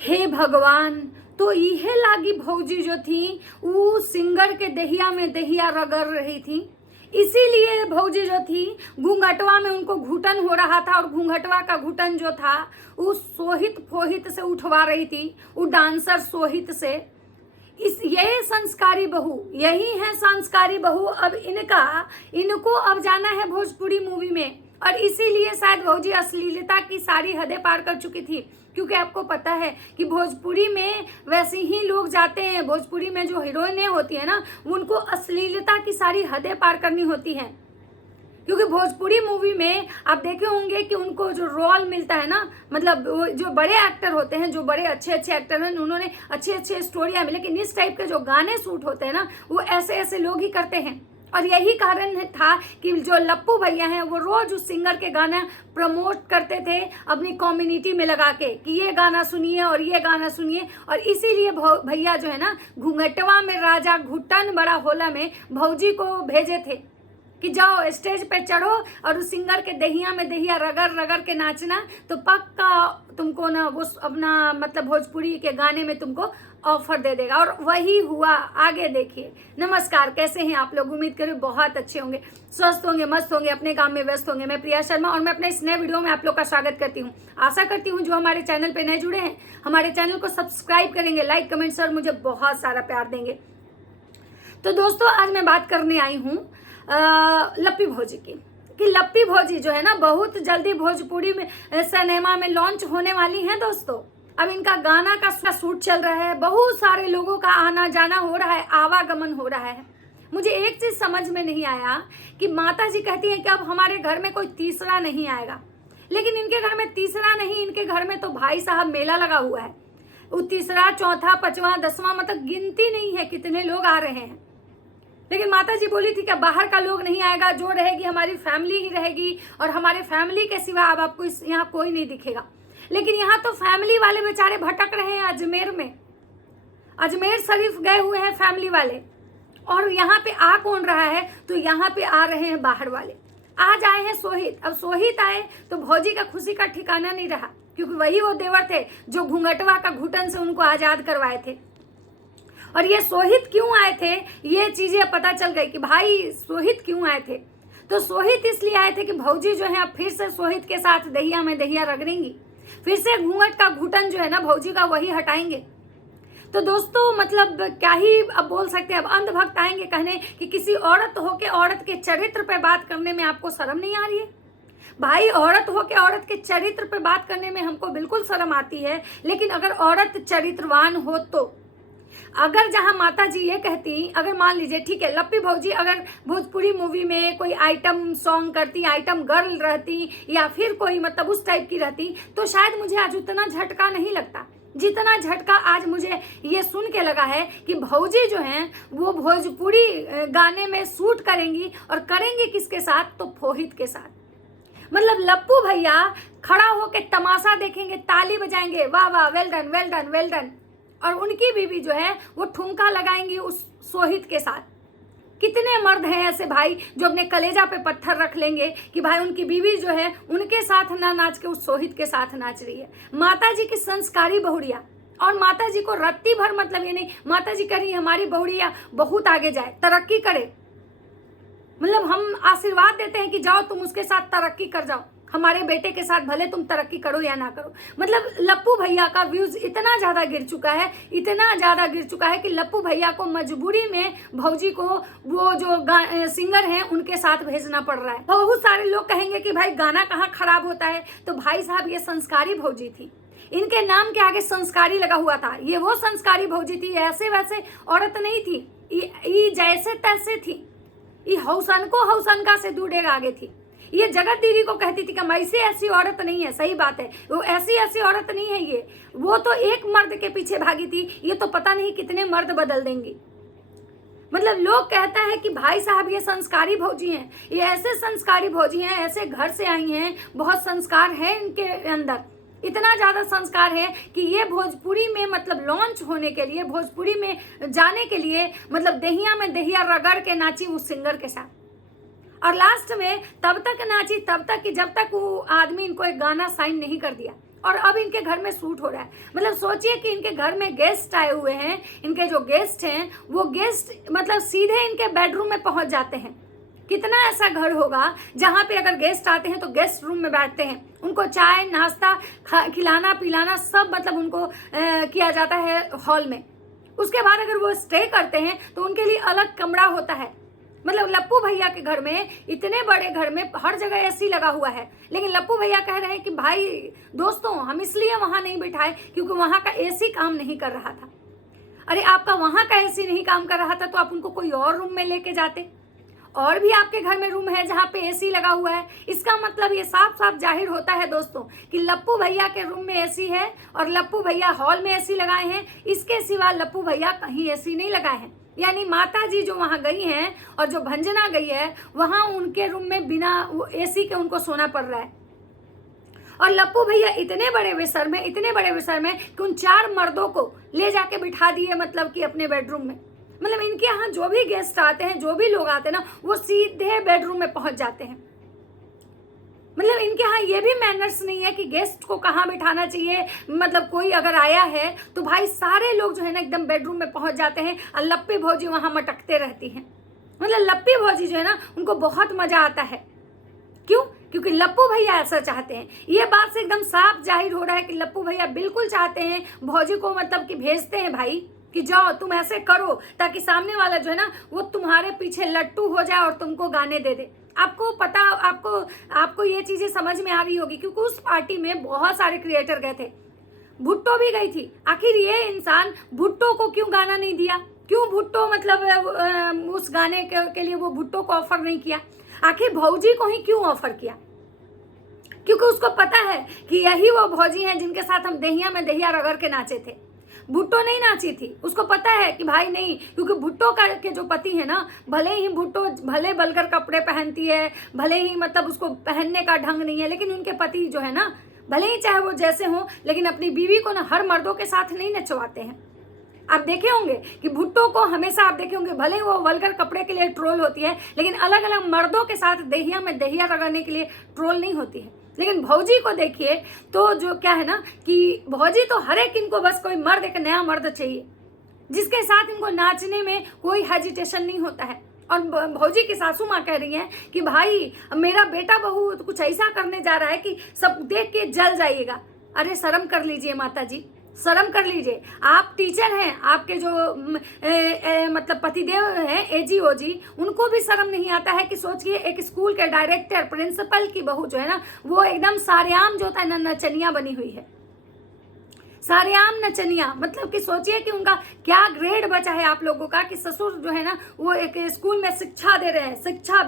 हे भगवान, तो इहे लागी भौजी जो थी वो सिंगर के दहिया में दहिया रगड़ रही थी। इसीलिए भौजी जो थी घूंघटवा में उनको घुटन हो रहा था और घूंघटवा का घुटन जो था वो सोहित फोहित से उठवा रही थी, वो डांसर सोहित से। ये संस्कारी बहू, यही है संस्कारी बहू। अब इनको अब जाना है भोजपुरी मूवी में, और इसीलिए शायद भौजी अश्लीलता की सारी हदें पार कर चुकी थी। क्योंकि आपको पता है कि भोजपुरी में वैसे ही लोग जाते हैं, भोजपुरी में जो हीरोइनें होती है ना उनको अश्लीलता की सारी हदें पार करनी होती हैं। क्योंकि भोजपुरी मूवी में आप देखे होंगे कि उनको जो रोल मिलता है ना, मतलब जो बड़े एक्टर होते हैं, जो बड़े अच्छे अच्छे एक्टर हैं, उन्होंने अच्छी अच्छी स्टोरियां में, लेकिन इस टाइप के जो गाने शूट होते हैं ना वो ऐसे ऐसे लोग ही करते हैं। और यही कारण था कि जो लप्पू भैया हैं वो रोज उस सिंगर के गाना प्रमोट करते थे अपनी कम्युनिटी में लगा के कि ये गाना सुनिए और ये गाना सुनिए। और इसीलिए भैया जो है ना घूंघटवा में राजा घुटन बड़ा होला में भौजी को भेजे थे कि जाओ स्टेज पे चढ़ो और उस सिंगर के दहिया में दहिया रगड़ रगड़ के नाचना, तो पक्का तुमको ना वो अपना मतलब भोजपुरी के गाने में तुमको ऑफर दे देगा। और वही हुआ, आगे देखिए। नमस्कार, कैसे हैं आप लोग? उम्मीद करें बहुत अच्छे होंगे, स्वस्थ होंगे, मस्त होंगे, अपने काम में व्यस्त होंगे। मैं प्रिया शर्मा और मैं अपने इस नए वीडियो में आप लोग का स्वागत करती हूँ। आशा करती हूँ जो हमारे चैनल पे नए जुड़े हैं हमारे चैनल को सब्सक्राइब करेंगे, लाइक कमेंट्स और मुझे बहुत सारा प्यार देंगे। तो दोस्तों आज मैं बात करने आई हूँ लप्पी भौजी की, कि लप्पी भौजी जो है ना बहुत जल्दी भोजपुरी में सिनेमा में लॉन्च होने वाली हैं दोस्तों। अब इनका गाना का शूट चल रहा है, बहुत सारे लोगों का आना जाना हो रहा है, आवागमन हो रहा है। मुझे एक चीज समझ में नहीं आया कि माता जी कहती हैं कि अब हमारे घर में कोई तीसरा नहीं आएगा, लेकिन इनके घर में तीसरा नहीं, इनके घर में तो भाई साहब मेला लगा हुआ है। वो तीसरा चौथा पांचवा 10वां मतलब गिनती नहीं है कितने लोग आ रहे हैं। लेकिन माता जी बोली थी कि बाहर का लोग नहीं आएगा, जो रहेगी हमारी फैमिली ही रहेगी और हमारे फैमिली के सिवा अब आपको यहाँ कोई नहीं दिखेगा। लेकिन यहाँ तो फैमिली वाले बेचारे भटक रहे हैं अजमेर में, अजमेर शरीफ गए हुए हैं फैमिली वाले, और यहाँ पे आ कौन रहा है? तो यहाँ पे आ रहे हैं बाहर वाले। आज आए हैं सोहित। अब सोहित आए तो भौजी का खुशी का ठिकाना नहीं रहा, क्योंकि वही वो देवर थे जो घूंघटवा का घुटन से उनको आजाद करवाए थे। और ये सोहित क्यों आए थे ये चीजें पता चल गई कि भाई सोहित क्यों आए थे। तो सोहित इसलिए आए थे कि भौजी जो है अब फिर से सोहित के साथ दहिया में दहिया रगड़ेंगी, फिर से घूंघट का घुटन जो है ना भौजी का वही हटाएंगे। तो दोस्तों मतलब क्या ही अब बोल सकते हैं। अब अंधभक्त आएंगे कहने कि किसी औरत होके औरत के चरित्र पे बात करने में आपको शर्म नहीं आ रही है। भाई औरत होके औरत के चरित्र पे बात करने में हमको बिल्कुल शर्म आती है, लेकिन अगर औरत चरित्रवान हो तो, अगर जहां माता जी ये कहती, अगर मान लीजिए ठीक है लप्पी भौजी अगर भोजपुरी मूवी में कोई आइटम सॉन्ग करती, आइटम गर्ल रहती या फिर कोई मतलब उस टाइप की रहती, तो शायद मुझे आज उतना झटका नहीं लगता जितना झटका आज मुझे ये सुन के लगा है कि भौजी जो हैं वो भोजपुरी गाने में शूट करेंगी, और करेंगे किसके साथ? तो फोहित के साथ। मतलब लप्पू भैया खड़ा होके तमाशा देखेंगे, ताली बजाएंगे, वाह वाह, well done well done well done, और उनकी बीवी जो है वो ठुमका लगाएंगी उस सोहित के साथ। कितने मर्द हैं ऐसे भाई जो अपने कलेजा पे पत्थर रख लेंगे कि भाई उनकी बीवी जो है उनके साथ ना नाच के उस सोहित के साथ नाच रही है। माता जी की संस्कारी बहुड़िया, और माता जी को रत्ती भर मतलब ये नहीं, माता जी कह रही हमारी बहुड़िया बहुत आगे जाए, तरक्की करे। मतलब हम आशीर्वाद देते हैं कि जाओ तुम उसके साथ तरक्की कर जाओ, हमारे बेटे के साथ भले तुम तरक्की करो या ना करो। मतलब लप्पू भैया का व्यूज इतना ज्यादा गिर चुका है, इतना ज्यादा गिर चुका है कि लप्पू भैया को मजबूरी में भौजी को वो जो सिंगर हैं उनके साथ भेजना पड़ रहा है। बहुत सारे लोग कहेंगे कि भाई गाना कहाँ खराब होता है, तो भाई साहब ये संस्कारी भौजी थी, इनके नाम के आगे संस्कारी लगा हुआ था। ये वो संस्कारी भौजी थी, ऐसे वैसे औरत नहीं थी, ये जैसे तैसे थी, ये हौसनका से दूर आगे थी। ये जगत दीदी को कहती थी कि मैं ऐसी औरत नहीं है। सही बात है, वो ऐसी औरत नहीं है ये, वो तो एक मर्द के पीछे भागी थी, ये तो पता नहीं कितने मर्द बदल देंगी। मतलब लोग कहता है कि भाई साहब ये संस्कारी भौजी हैं, ये ऐसे संस्कारी भौजी हैं, ऐसे घर से आई हैं, बहुत संस्कार है इनके अंदर, इतना ज्यादा संस्कार है कि ये भोजपुरी में मतलब लॉन्च होने के लिए, भोजपुरी में जाने के लिए मतलब दहिया में दहिया रगड़ के नाची उस सिंगर के साथ। और लास्ट में तब तक नाची, तब तक कि जब तक वो आदमी इनको एक गाना साइन नहीं कर दिया। और अब इनके घर में सूट हो रहा है। मतलब सोचिए कि इनके घर में गेस्ट आए हुए हैं, इनके जो गेस्ट हैं वो गेस्ट मतलब सीधे इनके बेडरूम में पहुंच जाते हैं। कितना ऐसा घर होगा जहाँ पे अगर गेस्ट आते हैं तो गेस्ट रूम में बैठते हैं, उनको चाय नाश्ता खिलाना पिलाना सब मतलब उनको किया जाता है हॉल में। उसके बाद अगर वो स्टे करते हैं तो उनके लिए अलग कमरा होता है। मतलब लप्पू भैया के घर में, इतने बड़े घर में हर जगह एसी लगा हुआ है, लेकिन लप्पू भैया कह रहे हैं कि भाई दोस्तों हम इसलिए वहां नहीं बिठाए क्योंकि वहां का एसी काम नहीं कर रहा था। अरे आपका वहां का एसी नहीं काम कर रहा था तो आप उनको कोई और रूम में लेके जाते। और भी आपके घर में रूम है जहाँ पे एसी लगा हुआ है। इसका मतलब ये साफ साफ जाहिर होता है दोस्तों कि लप्पू भैया के रूम में एसी है और लप्पू भैया हॉल में एसी लगाए हैं, इसके सिवा लप्पू भैया कहीं एसी नहीं लगाए हैं। यानी माता जी जो वहां गई हैं और जो भंजना गई है वहां उनके रूम में बिना एसी के उनको सोना पड़ रहा है। और लप्पू भैया इतने बड़े विसर में कि उन 4 मर्दों को ले जाके बिठा दिए मतलब कि अपने बेडरूम में। मतलब इनके यहाँ जो भी गेस्ट आते हैं, जो भी लोग आते हैं ना, वो सीधे बेडरूम में पहुंच जाते हैं। मतलब इनके यहाँ ये भी मैनर्स नहीं है कि गेस्ट को कहाँ बिठाना चाहिए। मतलब कोई अगर आया है तो भाई सारे लोग जो है ना एकदम बेडरूम में पहुंच जाते हैं और लप्पी भौजी वहां मटकते रहती हैं। मतलब लप्पी भौजी जो है ना उनको बहुत मजा आता है। क्यों? क्योंकि लप्पू भैया ऐसा चाहते हैं। ये बात से एकदम साफ जाहिर हो रहा है कि लप्पू भैया बिल्कुल चाहते हैं भौजी को, मतलब कि भेजते हैं भाई कि जाओ तुम ऐसे करो ताकि सामने वाला जो है ना वो तुम्हारे पीछे लट्टू हो जाए और तुमको गाने दे दे। आपको पता, आपको ये चीजें समझ में आ रही होगी क्योंकि उस पार्टी में बहुत सारे क्रिएटर गए थे, भुट्टो भी गई थी। आखिर ये इंसान भुट्टो को क्यों गाना नहीं दिया? क्यों भुट्टो मतलब उस गाने के लिए वो भुट्टो को ऑफर नहीं किया? आखिर भौजी को ही क्यों ऑफर किया? क्योंकि उसको पता है कि यही वो भौजी हैं जिनके साथ हम दहिया में दहिया रगड़ के नाचे थे। भुट्टो नहीं नाची थी। उसको पता है कि भाई नहीं, क्योंकि भुट्टो का के जो पति है ना, भले ही भुट्टो भले बलकर कपड़े पहनती है, भले ही मतलब उसको पहनने का ढंग नहीं है, लेकिन उनके पति जो है ना, भले ही चाहे वो जैसे हो, लेकिन अपनी बीवी को ना हर मर्दों के साथ नहीं नचवाते हैं। आप देखे होंगे कि भुट्टो को हमेशा आप देखे होंगे भले वो वल्गर कपड़े के लिए ट्रोल होती है, लेकिन अलग अलग मर्दों के साथ दहिया में दहिया रगड़ने के लिए ट्रोल नहीं होती है। लेकिन भौजी को देखिए तो जो क्या है ना कि भौजी तो हर एक इनको बस कोई मर्द, एक नया मर्द चाहिए जिसके साथ इनको नाचने में कोई हेजिटेशन नहीं होता है। और भौजी की सासू माँ कह रही हैं कि भाई मेरा बेटा बहू कुछ ऐसा करने जा रहा है कि सब देख के जल जाइएगा। अरे शर्म कर लीजिए माता जी, शर्म कर लीजिए। आप टीचर हैं, आपके जो मतलब पतिदेव हैं एजी ओजी, उनको भी शर्म नहीं आता है कि सोचिए एक स्कूल के डायरेक्टर प्रिंसिपल की बहू जो है ना वो एकदम सारेआम जो होता है ना नचनिया बनी हुई है। सारेआम नचनिया, मतलब कि सोचिए कि उनका क्या ग्रेड बचा है आप लोगों का कि ससुर जो है ना वो एक स्कूल में शिक्षा दे रहे हैं। शिक्षा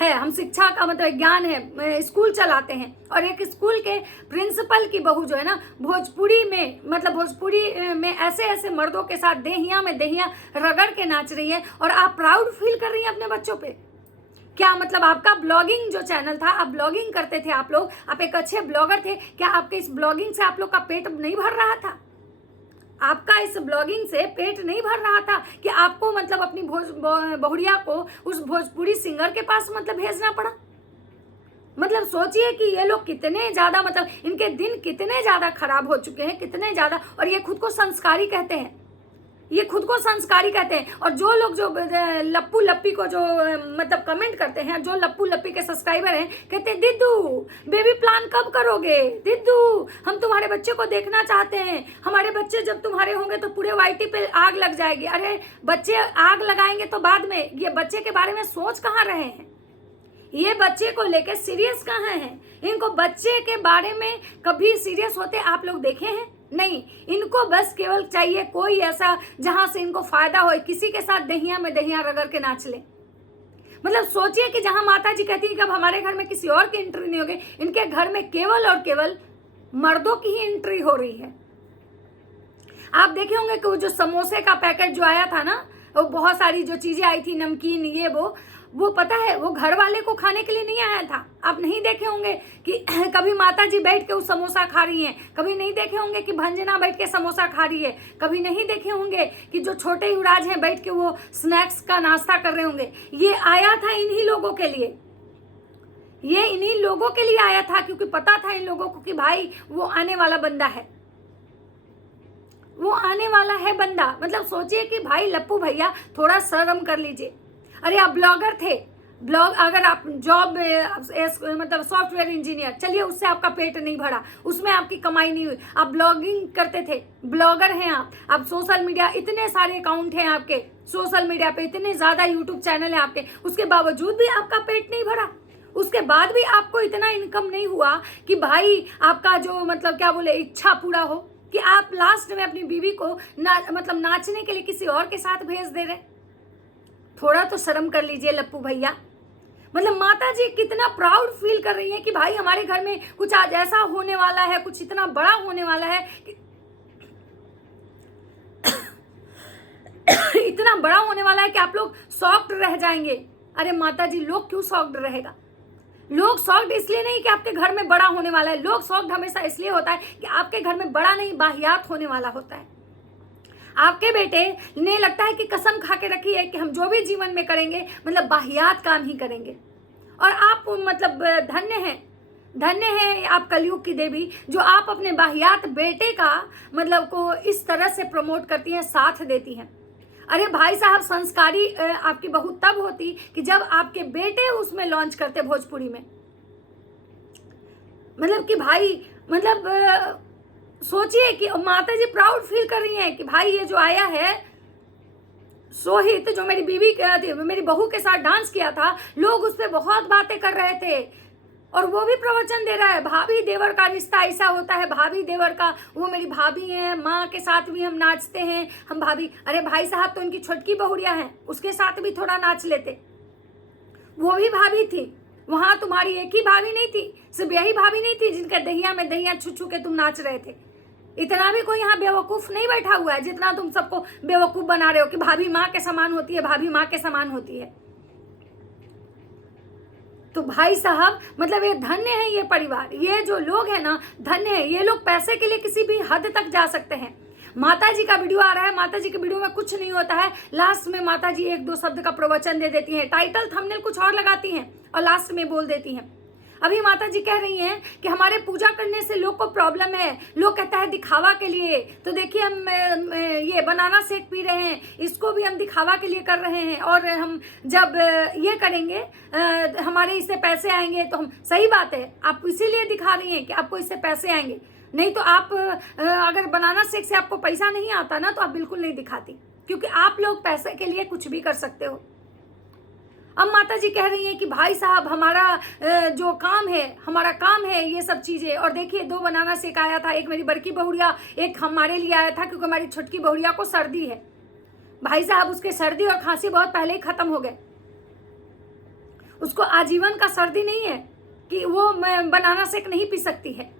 है, हम शिक्षा का मतलब ज्ञान है, स्कूल चलाते हैं, और एक स्कूल के प्रिंसिपल की बहू जो है ना भोजपुरी में मतलब भोजपुरी में ऐसे ऐसे मर्दों के साथ दहिया में दहिया रगड़ के नाच रही है और आप प्राउड फील कर रही हैं अपने बच्चों पे। क्या मतलब आपका ब्लॉगिंग जो चैनल था, आप ब्लॉगिंग करते थे, आप लोग, आप एक अच्छे ब्लॉगर थे, क्या आपके इस ब्लॉगिंग से आप लोग का पेट नहीं भर रहा था? आपका इस ब्लॉगिंग से पेट नहीं भर रहा था कि आपको मतलब अपनी बहुड़िया को उस भोजपुरी सिंगर के पास मतलब भेजना पड़ा? मतलब सोचिए कि ये लोग कितने ज्यादा मतलब इनके दिन कितने ज्यादा खराब हो चुके हैं, कितने ज्यादा। और ये खुद को संस्कारी कहते हैं, ये खुद को संस्कारी कहते हैं। और जो लोग जो लप्पू लप्पी को जो मतलब कमेंट करते हैं, जो लप्पू लप्पी के सब्सक्राइबर हैं, कहते हैं दिद्दू बेबी प्लान कब करोगे? दिद्दू हम तुम्हारे बच्चे को देखना चाहते हैं, हमारे बच्चे जब तुम्हारे होंगे तो पूरे वाईटी पे आग लग जाएगी। अरे बच्चे आग लगाएंगे तो बाद में, ये बच्चे के बारे में सोच कहाँ रहे हैं? ये बच्चे को लेकर सीरियस कहाँ हैं? इनको बच्चे के बारे में कभी सीरियस होते आप लोग देखे हैं? नहीं। इनको बस केवल चाहिए कोई ऐसा जहां से इनको फायदा हो, किसी के साथ दहिया में दहिया रगड़ के नाच ले। मतलब सोचिए कि जहां माता जी कहती है कि अब हमारे घर में किसी और की एंट्री नहीं होगी, इनके घर में केवल और केवल मर्दों की ही एंट्री हो रही है। आप देखे होंगे कि वो जो समोसे का पैकेट जो आया था ना, वो बहुत सारी जो चीजें आई थी, नमकीन, ये वो पता है वो घर वाले को खाने के लिए नहीं आया था। आप नहीं देखे होंगे कि कभी माता जी बैठ के वो समोसा खा रही हैं, कभी नहीं देखे होंगे कि भंजना बैठ के समोसा खा रही है, कभी नहीं देखे होंगे कि जो छोटे युवराज हैं बैठ के वो स्नैक्स का नाश्ता कर रहे होंगे। ये आया था इन्हीं लोगों के लिए। ये इन्हीं लोगों के लिए आया था, क्योंकि पता था इन लोगों को कि भाई वो आने वाला बंदा है, वो आने वाला है बंदा। मतलब सोचिए कि भाई लप्पू भैया थोड़ा शर्म कर लीजिए। अरे आप ब्लॉगर थे, अगर आप जॉब मतलब सॉफ्टवेयर इंजीनियर, चलिए उससे आपका पेट नहीं भरा, उसमें आपकी कमाई नहीं हुई, आप ब्लॉगिंग करते थे, ब्लॉगर हैं आप सोशल मीडिया, इतने सारे अकाउंट हैं आपके सोशल मीडिया पे, इतने ज्यादा यूट्यूब चैनल है आपके, उसके बावजूद भी आपका पेट नहीं भरा, उसके बाद भी आपको इतना इनकम नहीं हुआ कि भाई आपका जो मतलब क्या बोले इच्छा पूरा हो, कि आप लास्ट में अपनी बीवी को मतलब नाचने के लिए किसी और के साथ भेज दे रहे। थोड़ा तो शर्म कर लीजिए लप्पू भैया। मतलब माता जी कितना प्राउड फील कर रही है कि भाई हमारे घर में कुछ आज ऐसा होने वाला है, कुछ इतना बड़ा होने वाला है कि इतना बड़ा होने वाला है कि आप लोग शॉक्ड रह जाएंगे। अरे माता जी, लोग क्यों शॉक्ड रहेगा? लोग शॉक्ड इसलिए नहीं कि आपके घर में बड़ा होने वाला है, लोग शॉक्ड हमेशा इसलिए होता है कि आपके घर में बड़ा नहीं बाहियात होने वाला होता है। आपके बेटे ने लगता है कि कसम खा के रखी है कि हम जो भी जीवन में करेंगे मतलब बाहियात काम ही करेंगे। और आप मतलब धन्य है आप कलयुग की देवी, जो आप अपने बाहियात बेटे का मतलब को इस तरह से प्रमोट करती हैं, साथ देती हैं। अरे भाई साहब, संस्कारी आपकी बहू तब होती कि जब आपके बेटे उसमें लॉन्च करते भोजपुरी में। मतलब कि भाई मतलब सोचिए कि माता जी प्राउड फील कर रही हैं कि भाई ये जो आया है सोहित, जो मेरी बीवी मेरी बहू के साथ डांस किया था, लोग उस पर बहुत बातें कर रहे थे और वो भी प्रवचन दे रहा है भाभी देवर का रिश्ता ऐसा होता है, भाभी देवर का, वो मेरी भाभी है, माँ के साथ भी हम नाचते हैं, हम भाभी। अरे भाई साहब, तो उनकी छोटकी बहुरिया है, उसके साथ भी थोड़ा नाच लेते, वो भी भाभी थी। वहां तुम्हारी एक ही भाभी नहीं थी, सिर्फ यही भाभी नहीं थी जिनके दहिया में दहिया छू छू के तुम नाच रहे थे। इतना भी कोई यहाँ बेवकूफ नहीं बैठा हुआ है जितना तुम सबको बेवकूफ बना रहे हो कि भाभी माँ के समान होती है, भाभी माँ के समान होती है। तो भाई साहब मतलब ये धन्य है, ये परिवार, ये जो लोग हैं ना धन्य है। ये लोग पैसे के लिए किसी भी हद तक जा सकते हैं। माता जी का वीडियो आ रहा है, माता जी के वीडियो में कुछ नहीं होता है, लास्ट में माता जी एक दो शब्द का प्रवचन दे देती हैं, टाइटल थंबनेल कुछ और लगाती हैं और लास्ट में बोल देती हैं। अभी माता जी कह रही हैं कि हमारे पूजा करने से लोग को प्रॉब्लम है, लोग कहता है दिखावा के लिए। तो देखिए हम ये बनाना शेक पी रहे हैं, इसको भी हम दिखावा के लिए कर रहे हैं, और हम जब ये करेंगे हमारे इससे पैसे आएंगे। तो हम, सही बात है, आप इसीलिए दिखा रही हैं कि आपको इससे पैसे आएंगे, नहीं तो आप अगर बनाना शेक से आपको पैसा नहीं आता ना तो आप बिल्कुल नहीं दिखाती, क्योंकि आप लोग पैसे के लिए कुछ भी कर सकते हो। अब माता जी कह रही हैं कि भाई साहब हमारा जो काम है, हमारा काम है ये सब चीज़ें। और देखिए 2 बनाना शेक आया था, एक मेरी बड़की बहुरिया, एक हमारे लिए आया था क्योंकि हमारी छोटकी बहुरिया को सर्दी है। भाई साहब उसके सर्दी और खांसी बहुत पहले ही खत्म हो गए, उसको आजीवन का सर्दी नहीं है कि वो बनाना शेक नहीं पी सकती है।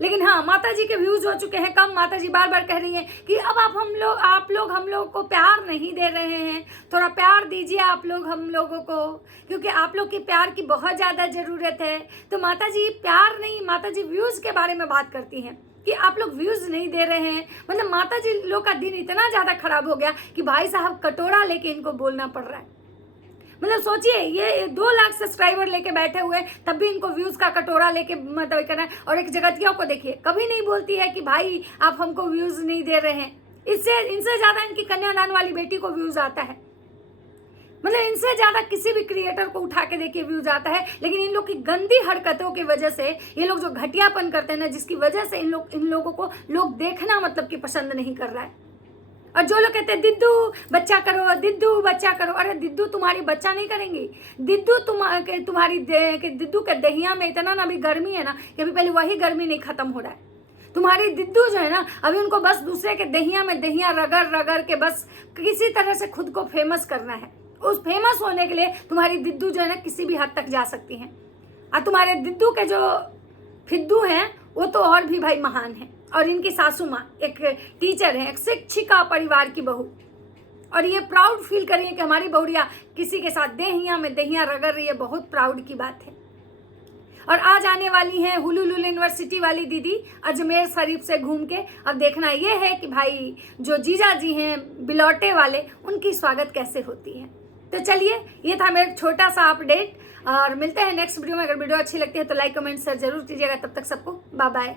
लेकिन हाँ, माता जी के व्यूज हो चुके हैं कम। माता जी बार बार कह रही हैं कि अब आप हम लोग को प्यार नहीं दे रहे हैं, थोड़ा प्यार दीजिए आप लोग हम लोगों को, क्योंकि आप लोग की प्यार की बहुत ज़्यादा ज़रूरत है। तो माता जी प्यार नहीं, माता जी व्यूज़ के बारे में बात करती हैं कि आप लोग व्यूज़ नहीं दे रहे हैं। मतलब माता जी लोग का दिन इतना ज़्यादा खराब हो गया कि भाई साहब कटोरा लेके इनको बोलना पड़ रहा है। मतलब सोचिए, ये 2 लाख सब्सक्राइबर लेके बैठे हुए, तब भी इनको व्यूज का कटोरा लेके मतलब करना है। और एक जगतियों को देखिए, कभी नहीं बोलती है कि भाई आप हमको व्यूज नहीं दे रहे हैं। इनसे ज्यादा इनकी कन्यादान वाली बेटी को व्यूज आता है। मतलब इनसे ज्यादा किसी भी क्रिएटर को उठा के देखिए व्यूज आता है। लेकिन इन लोग की गंदी हरकतों की वजह से, ये लोग जो घटियापन करते हैं ना, जिसकी वजह से इन लोगों को लोग देखना मतलब कि पसंद नहीं कर रहा है। और जो लोग कहते हैं दिद्दू बच्चा करो, दिद्दू बच्चा करो, अरे दिद्दू तुम्हारी बच्चा नहीं करेंगी। दिद्दू तुम्हारी दिद्दू के दहिया में इतना ना अभी गर्मी है ना कि अभी पहले वही गर्मी नहीं खत्म हो रहा है। तुम्हारी दिद्दू जो है ना, अभी उनको बस दूसरे के दहिया में दहिया रगड़ रगड़ के बस किसी तरह से खुद को फेमस करना है। उस फेमस होने के लिए तुम्हारी दिद्दू जो है ना किसी भी हद तक जा सकती हैं। और तुम्हारे दिद्दू के जो फिद्दू हैं वो तो और भी भाई महान है। और इनकी सासू माँ एक टीचर है, एक शिक्षिका परिवार की बहू, और ये प्राउड फील कर रही है कि हमारी बहुरिया किसी के साथ दहिया में दहिया रगड़ रही है। बहुत प्राउड की बात है। और आज आने वाली हैं हुलुलुल यूनिवर्सिटी वाली दीदी अजमेर शरीफ से घूम के। अब देखना ये है कि भाई जो जीजा जी हैं बिलौटे वाले, उनकी स्वागत कैसे होती है। तो चलिए, ये था मेरा छोटा सा अपडेट, और मिलते हैं नेक्स्ट वीडियो में। अगर वीडियो अच्छी लगती है तो लाइक कमेंट शेयर जरूर कीजिएगा। तब तक सबको बाय बाय।